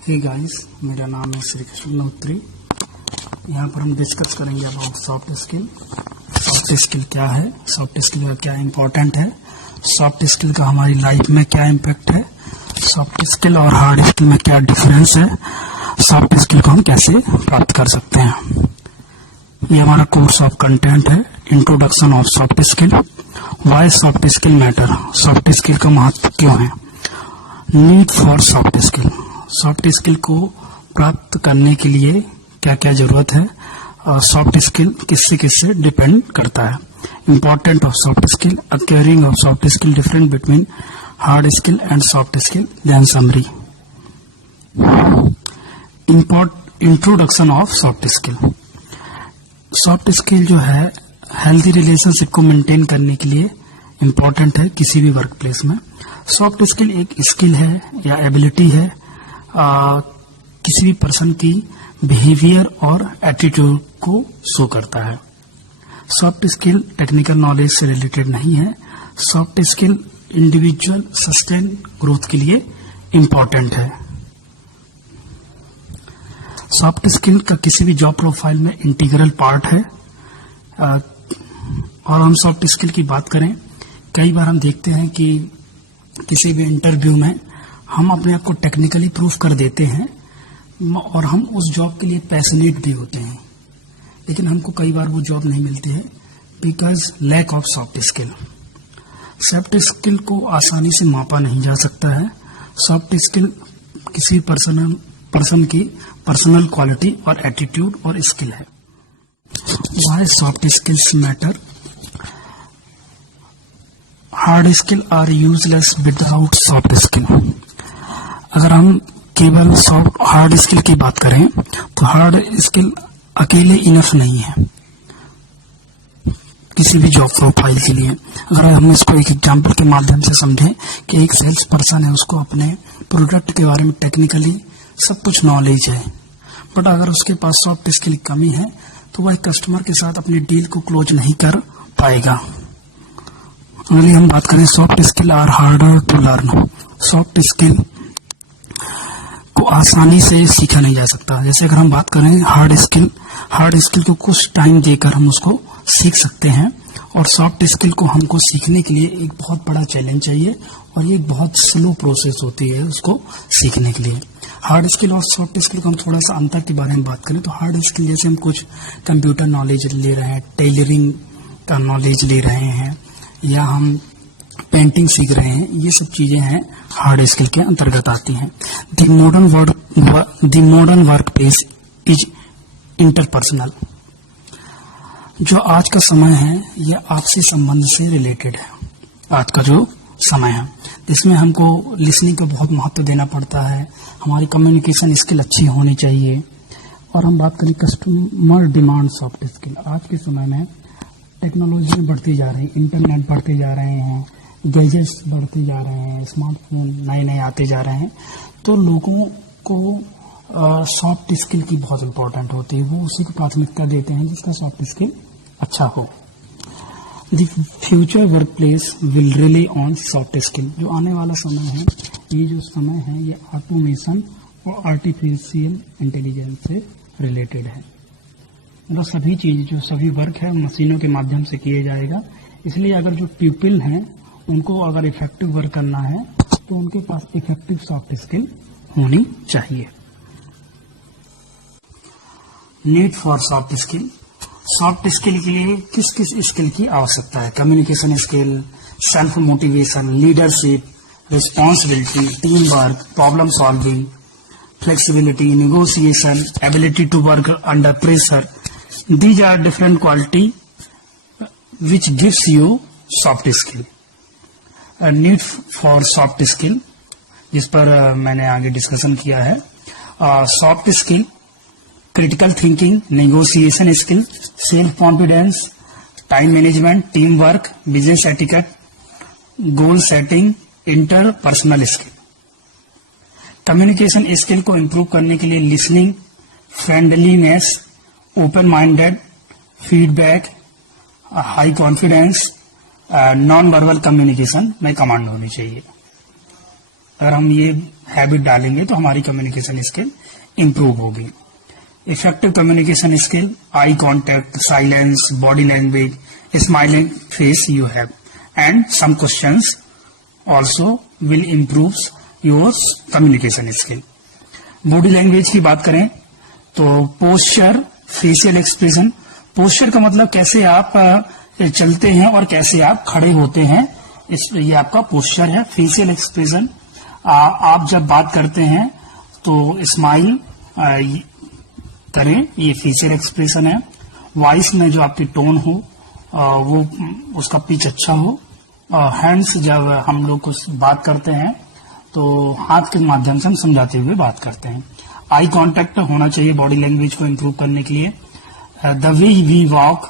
Hey guys, मेरा नाम है श्री कृष्ण नोत्री। यहाँ पर हम डिस्कस करेंगे about soft skill. Soft skill क्या है, सॉफ्ट स्किल का क्या इम्पोर्टेंट है, सॉफ्ट स्किल का हमारी लाइफ में क्या इम्पैक्ट है, सॉफ्ट स्किल और हार्ड स्किल में क्या डिफरेंस है, सॉफ्ट स्किल को हम कैसे प्राप्त कर सकते हैं। ये हमारा कोर्स ऑफ कंटेंट है, introduction of soft skill. Why soft skill matter, soft skill का महत्व क्यों है, need for soft skill, soft skill को प्राप्त करने के लिए क्या क्या जरूरत है, और सॉफ्ट स्किल किससे किससे डिपेंड करता है, important of soft skill, acquiring of soft skill, difference between hard skill and soft skill, then summary. Introduction of soft skill. Soft skill जो है हेल्दी रिलेशनशिप को मेंटेन करने के लिए इम्पोर्टेंट है किसी भी वर्क प्लेस में। सॉफ्ट स्किल एक स्किल है या एबिलिटी है किसी भी पर्सन की बिहेवियर और एटीट्यूड को शो करता है। सॉफ्ट स्किल टेक्निकल नॉलेज से रिलेटेड नहीं है। Soft skill individual sustain growth के लिए इम्पोर्टेंट है। सॉफ्ट स्किल का किसी भी जॉब प्रोफाइल में इंटीग्रल पार्ट है। और हम सॉफ्ट स्किल की बात करें, कई बार हम देखते हैं कि किसी भी इंटरव्यू में हम अपने आप को टेक्निकली प्रूफ कर देते हैं और हम उस जॉब के लिए पैशनेट भी होते हैं, लेकिन हमको कई बार वो जॉब नहीं मिलती है because lack of soft skill. Soft skill को आसानी से मापा नहीं जा सकता है। सॉफ्ट स्किल किसी पर्सन की पर्सनल क्वालिटी और एटीट्यूड और स्किल है। Why soft skills matter, hard skill are useless without soft skill. अगर हम केवल हार्ड स्किल की बात करें तो हार्ड स्किल अकेले इनफ नहीं है किसी भी जॉब प्रोफाइल के लिए। अगर हम इसको एक एग्जांपल के माध्यम से समझें कि एक सेल्स पर्सन है, उसको अपने प्रोडक्ट के बारे में टेक्निकली सब कुछ नॉलेज है, बट अगर उसके पास सॉफ्ट स्किल की कमी है तो वह कस्टमर के साथ अपनी डील को क्लोज नहीं कर पाएगा। अगर हम बात करें soft skill are harder to learn, soft skill को आसानी से सीखा नहीं जा सकता। जैसे अगर हम बात करें हार्ड स्किल को कुछ टाइम देकर हम उसको सीख सकते हैं, और सॉफ्ट स्किल को हमको सीखने के लिए एक बहुत बड़ा चैलेंज चाहिए और ये एक बहुत स्लो प्रोसेस होती है उसको सीखने के लिए। हार्ड स्किल और सॉफ्ट स्किल को हम थोड़ा सा अंतर के बारे में बात करें तो हार्ड स्किल जैसे हम कुछ कंप्यूटर नॉलेज ले रहे हैं, टेलरिंग का नॉलेज ले रहे हैं, या हम पेंटिंग सीख रहे हैं, ये सब चीजें हैं हार्ड स्किल के अंतर्गत आती हैं। The modern work place is interpersonal. जो आज का समय है यह आपसी संबंध से रिलेटेड है। आज का जो समय है इसमें हमको लिसनिंग को बहुत महत्व देना पड़ता है, हमारी कम्युनिकेशन स्किल अच्छी होनी चाहिए। और हम बात करें कस्टमर डिमांड सॉफ्ट स्किल। आज के समय में टेक्नोलॉजी बढ़ती जा रही है, इंटरनेट बढ़ते जा रहे हैं, गैजेट्स बढ़ते जा रहे हैं, स्मार्टफोन नए नए आते जा रहे हैं, तो लोगों को सॉफ्ट स्किल की बहुत इम्पोर्टेंट होती है। वो उसी को प्राथमिकता देते हैं जिसका सॉफ्ट स्किल अच्छा हो। The future work place will relief on soft skill. जो आने वाला समय है, ये जो समय है ये ऑटोमेशन और आर्टिफिशियल इंटेलिजेंस से रिलेटेड है। मतलब सभी चीज जो सभी वर्क है मशीनों के माध्यम से किए जाएगा। इसलिए अगर जो पीपल हैं उनको अगर इफेक्टिव वर्क करना है तो उनके पास इफेक्टिव सॉफ्ट स्किल होनी चाहिए। Need for soft skill. Soft skill के लिए किस किस स्किल की आवश्यकता है, communication skill, self motivation, leadership, responsibility, team work, problem solving, flexibility, negotiation, ability to work under pressure. These are different quality which gives you soft skill. A need for soft skill, जिस पर मैंने आगे discussion किया है। Soft skill, critical thinking, negotiation skill, self confidence, time management, team work, business etiquette, goal setting, interpersonal skill. Communication skill को improve करने के लिए listening, friendliness, open minded, feedback, high confidence, non verbal communication में command होनी चाहिए। अगर हम ये हैबिट डालेंगे तो हमारी कम्युनिकेशन स्किल इंप्रूव होगी। Effective communication skill, eye contact, silence, body language, smiling face you have, and some questions also will improve your communication skill. Body language की बात करें तो पोस्चर, फेशियल एक्सप्रेशन। पोस्चर का मतलब कैसे आप चलते हैं और कैसे आप खड़े होते हैं, ये आपका पोस्चर है। फेशियल एक्सप्रेशन, आप जब बात करते हैं तो स्माइल करें, ये फेशियल एक्सप्रेशन है। वॉइस में जो आपकी टोन हो वो उसका पिच अच्छा हो। हैंड्स, जब हम लोग कुछ बात करते हैं तो हाथ के माध्यम से हम समझाते हुए बात करते हैं। आई कांटेक्ट होना चाहिए बॉडी लैंग्वेज को इम्प्रूव करने के लिए। The way we walk,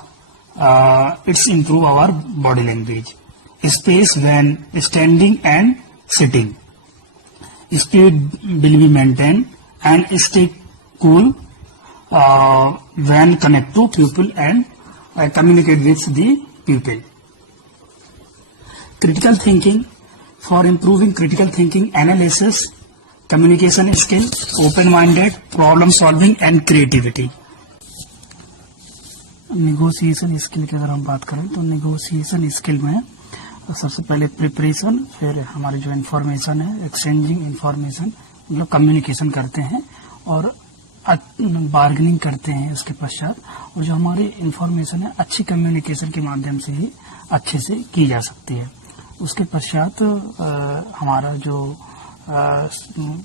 it's improve our body language. Space when standing and sitting, speed will be maintain and stay cool when connect to people and communicate with the people. Critical thinking, for improving critical thinking, analysis, communication skill, open-minded, problem solving and creativity. Negotiation skill की अगर हम बात करें तो negotiation skill में सबसे पहले preparation, फिर हमारी जो इन्फॉर्मेशन है, एक्सचेंजिंग इन्फॉर्मेशन, मतलब कम्युनिकेशन करते हैं और बार्गेनिंग करते हैं उसके पश्चात। और जो हमारी इंफॉर्मेशन है अच्छी कम्युनिकेशन के माध्यम से ही अच्छे से की जा सकती है। उसके पश्चात हमारा जो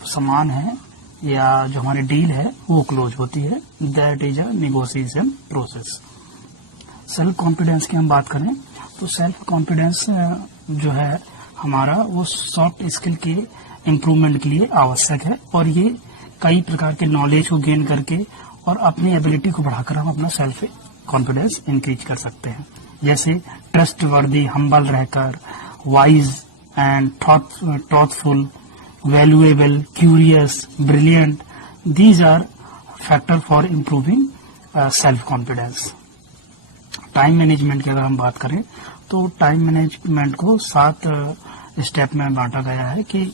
सामान है या जो हमारी डील है वो क्लोज होती है। That is a negotiation process. Self confidence की हम बात करें तो सेल्फ कॉन्फिडेंस जो है हमारा वो सॉफ्ट स्किल के इम्प्रूवमेंट के लिए आवश्यक है और ये कई प्रकार के नॉलेज को गेन करके और अपनी एबिलिटी को बढ़ाकर हम अपना सेल्फ कॉन्फिडेंस इंक्रीज कर सकते हैं। जैसे ट्रस्ट वर्दी, हम्बल रहकर, wise and thoughtful, valuable, curious, brilliant, these are factor for improving self confidence. Time management की अगर हम बात करें तो टाइम मैनेजमेंट को 7 स्टेप में बांटा गया है कि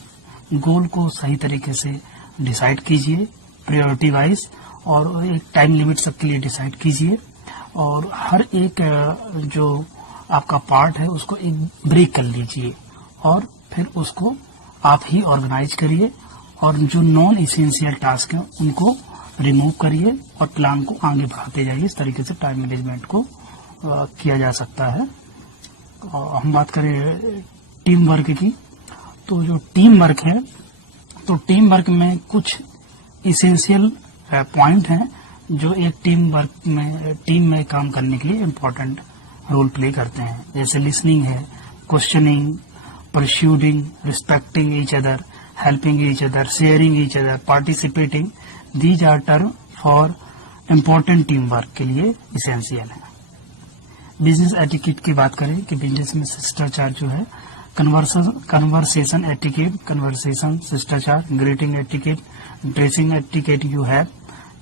गोल को सही तरीके से डिसाइड कीजिए प्रायोरिटी वाइज और एक टाइम लिमिट सबके लिए डिसाइड कीजिए और हर एक जो आपका पार्ट है उसको एक ब्रेक कर लीजिए और फिर उसको आप ही ऑर्गेनाइज करिए और जो नॉन इसेंशियल टास्क है उनको रिमूव करिए और प्लान को आगे बढ़ाते जाइए। इस तरीके से टाइम मैनेजमेंट को किया जा सकता है। हम बात करें टीम वर्क की तो जो टीम वर्क है तो टीम वर्क में कुछ इसेंशियल पॉइंट हैं जो एक टीम में काम करने के लिए इम्पोर्टेंट रोल प्ले करते हैं। जैसे लिसनिंग है, questioning, pursuing, respecting each other, helping each other, sharing each other, participating. These are term for important team work के लिए इसेंशियल है। बिजनेस एटिकेट की बात करें कि बिजनेस में शिष्टाचार जो है, conversation etiquette, conversation शिष्टाचार, greeting etiquette, dressing etiquette you have,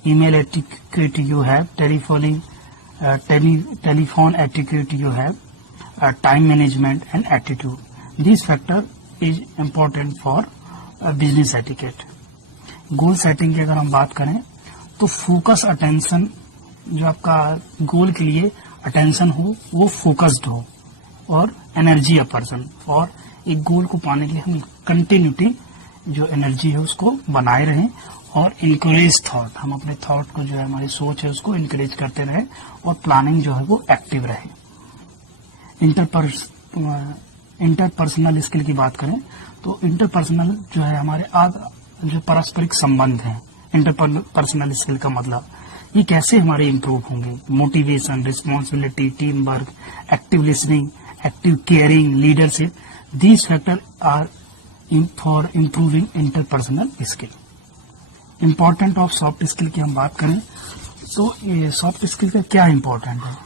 email etiquette you have, telephone etiquette you have, time management and attitude. These factor is important for business etiquette. Goal setting की अगर हम बात करें तो फोकस अटेंशन, जो आपका गोल के लिए अटेंशन हो वो फोकस्ड हो और एनर्जी अ पर्सन। और एक गोल को पाने के लिए हम कंटिन्यूटी जो एनर्जी है उसको बनाए रहें और इनकरेज थॉट, हम अपने थॉट को जो है हमारी सोच है उसको इनकरेज करते रहें और प्लानिंग जो है वो एक्टिव रहे। इंटरपर्सनल स्किल की बात करें तो इंटरपर्सनल जो है हमारे जो पारस्परिक संबंध हैं, इंटरपर्सनल स्किल का मतलब ये कैसे हमारे इम्प्रूव होंगे। Motivation, responsibility, team work, active listening, active caring, leadership, these factor are for improving interpersonal skill. Important of soft skill की हम बात करें तो ये सॉफ्ट स्किल का क्या इम्पोर्टेंट है।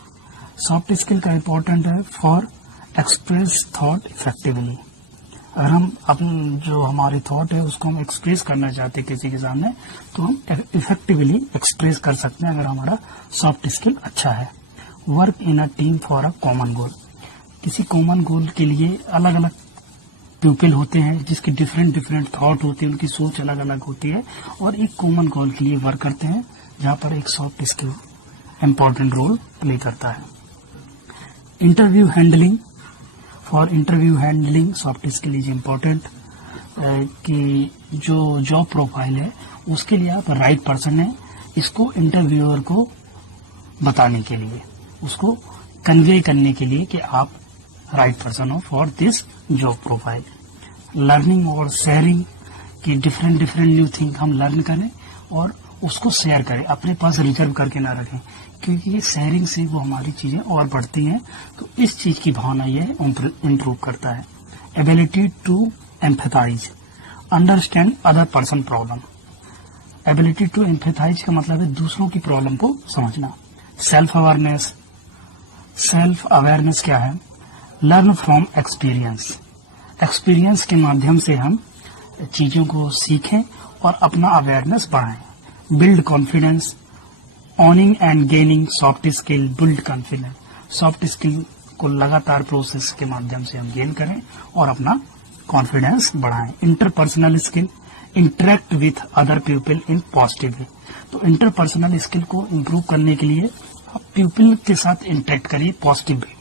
सॉफ्ट स्किल का इम्पोर्टेंट है फॉर एक्सप्रेस थॉट इफेक्टिवली। अगर हम अपन जो हमारी थॉट है उसको हम एक्सप्रेस करना चाहते हैं किसी के सामने तो हम इफेक्टिवली एक्सप्रेस कर सकते हैं अगर हमारा सॉफ्ट स्किल अच्छा है। Work in a team for a common goal, किसी कॉमन गोल के लिए अलग अलग प्यूपिल होते हैं जिसके डिफरेंट डिफरेंट थॉट होते हैं, उनकी सोच अलग अलग होती है और एक कॉमन गोल के लिए वर्क करते हैं, जहां पर एक soft skill important role play करता है। Interview handling, for interview handling soft skill is important, कि जो जॉब प्रोफाइल है उसके लिए आप राइट पर्सन है, इसको इंटरव्यूअर को बताने के लिए, उसको कन्वे करने के लिए कि आप राइट पर्सन हो for this job profile. Learning और शेयरिंग, कि डिफरेंट डिफरेंट न्यू थिंग हम लर्न करें और उसको शेयर करें, अपने पास रिजर्व करके ना रखें, क्योंकि ये शेयरिंग से वो हमारी चीजें और बढ़ती हैं, तो इस चीज की भावना ये इम्प्रूव करता है। Ability to empathize, understand other person problem. Ability to empathize का मतलब है दूसरों की प्रॉब्लम को समझना। सेल्फ अवेयरनेस, सेल्फ अवेयरनेस क्या है? लर्न फ्रॉम एक्सपीरियंस, एक्सपीरियंस के माध्यम से हम चीजों को सीखें और अपना अवेयरनेस बढ़ाएं। Build confidence, ऑनिंग and gaining soft skill build confidence, soft skill को लगातार प्रोसेस के माध्यम से हम गेन करें और अपना कॉन्फिडेंस बढ़ाएं। Interpersonal skill, interact with other people in positive way, तो इंटरपर्सनल स्किल को इम्प्रूव करने के लिए आप पीपल के साथ इंटरेक्ट करिए पॉजिटिव वे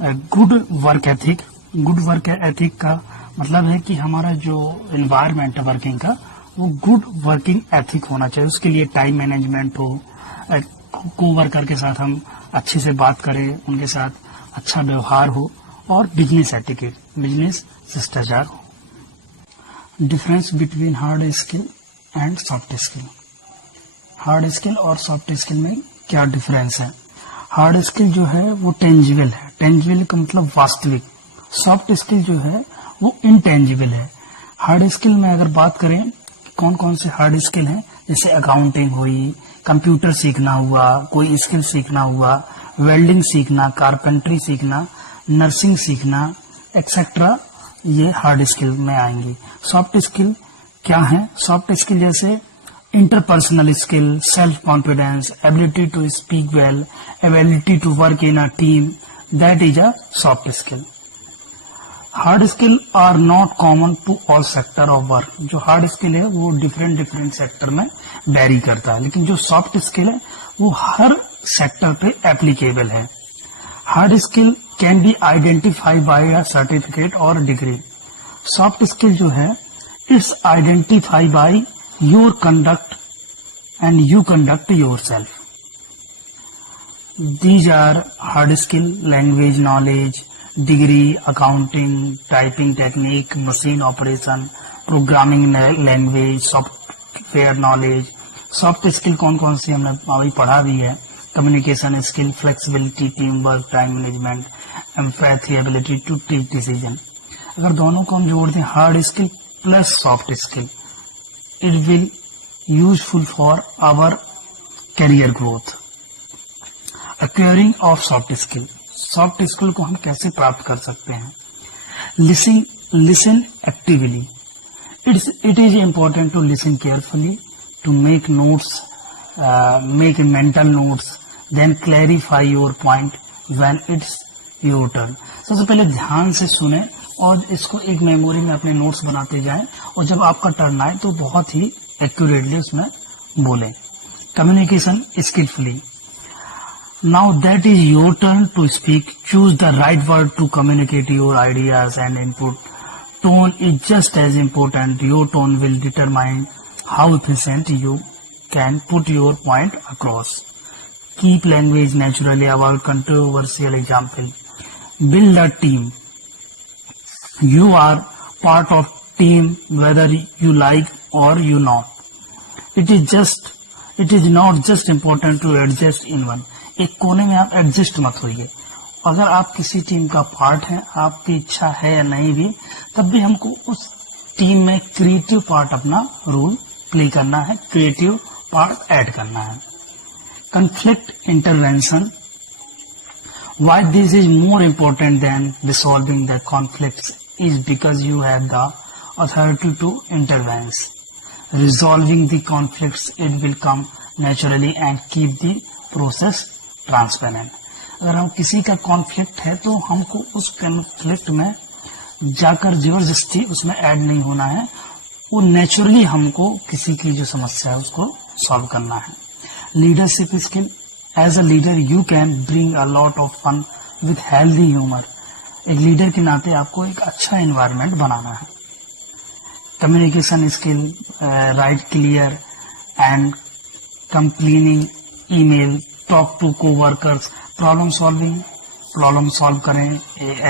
में। Good work ethic, good work ethic का मतलब है कि हमारा जो एनवायरमेंट है वर्किंग का, वो गुड वर्किंग एथिक होना चाहिए। उसके लिए टाइम मैनेजमेंट हो, को वर्कर के साथ हम अच्छे से बात करें, उनके साथ अच्छा व्यवहार हो और बिजनेस एटिकेट, बिजनेस शिष्टाचार हो। Difference between hard skill and soft skill, hard skill और सॉफ्ट स्किल में क्या डिफरेंस है? हार्ड स्किल जो है वो टेंजिबल है, टेंजिबल का मतलब वास्तविक। सॉफ्ट स्किल जो है वो इनटेंजिबल है। हार्ड स्किल में अगर बात करें कौन कौन से हार्ड स्किल हैं, जैसे अकाउंटिंग हुई, कंप्यूटर सीखना हुआ, कोई स्किल सीखना हुआ, वेल्डिंग सीखना, कारपेंट्री सीखना, नर्सिंग सीखना एक्सेट्रा, ये हार्ड स्किल में आएंगे। सॉफ्ट स्किल क्या है? सॉफ्ट स्किल जैसे interpersonal skill, self confidence, ability to speak well, ability to work in a team, that is a soft skill. Hard skill are not common to all sector of work, जो hard skill है वो different different sector में vary करता है, लेकिन जो soft skill है वो हर सेक्टर पे एप्लीकेबल है। Hard skill can be identify by a certificate और डिग्री। सॉफ्ट स्किल जो है it's identify by your conduct and you conduct your self. These are hard skill: language knowledge, degree, accounting, typing technique, machine operation, programming language, software knowledge. Soft skill कौन कौन सी हमने अभी पढ़ा भी है: communication skill, flexibility, team work, time management, empathy, ability to take decision. अगर दोनों को हम जोड़ दें, hard skill plus soft skill, it will useful for our career growth. Acquiring of soft skill, soft skill को हम कैसे प्राप्त कर सकते हैं? Listen actively, it is important to listen carefully, to make notes, make mental notes, then clarify your point when it's your turn। सबसे पहले ध्यान से सुने और इसको एक मेमोरी में अपने नोट्स बनाते जाएं, और जब आपका टर्न आए तो बहुत ही एक्यूरेटली उसमें बोलें। Communication skillfully, now that is your turn to speak, choose the right word to communicate your ideas and input. Tone is just as important, your tone will determine how efficient you can put your point across. Keep language naturally, avoid controversial example. Build a team. You are part of team whether you like or you not. It is not just important to adjust in one. एक कोने में आप adjust मत होइए। अगर आप किसी team का पार्ट हैं, आपकी इच्छा है या नहीं भी, तब भी हमको उस टीम में क्रिएटिव पार्ट अपना रोल प्ले करना है, क्रिएटिव पार्ट ऐड करना है। Conflict intervention, why this is more important than resolving the conflicts is because you have the authority to intervene. Resolving the conflicts it will come naturally and keep the process transparent. अगर हम किसी का conflict है तो हमको उस conflict में जाकर जबरदस्ती उसमें ऐड नहीं होना है, वो नेचुरली हमको किसी की जो समस्या है उसको सॉल्व करना है। Leadership skill, as a leader you can bring a lot of fun with healthy humour. एक लीडर के नाते आपको एक अच्छा एनवायरनमेंट बनाना है। Communication skill, write clear and complaining email, talk to coworkers, problem solve करें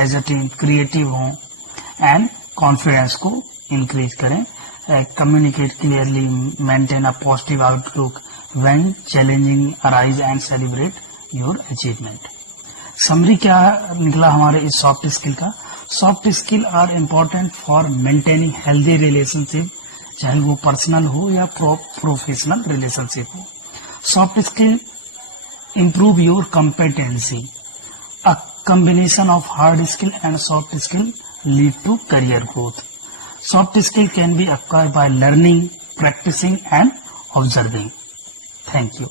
एज अ टीम, क्रिएटिव हों एंड कॉन्फिडेंस को इंक्रीज करें। Communicate clearly, maintain a positive outlook when challenging arise and celebrate your achievement. Summary क्या निकला हमारे इस soft skill का? Soft skill are important for maintaining healthy relationship, चाहे वो पर्सनल हो या प्रोफेशनल रिलेशनशिप हो। Soft skill improve your competency. A combination of hard skill and soft skill lead to career growth. Soft skill can be acquired by learning, practicing and observing. Thank you.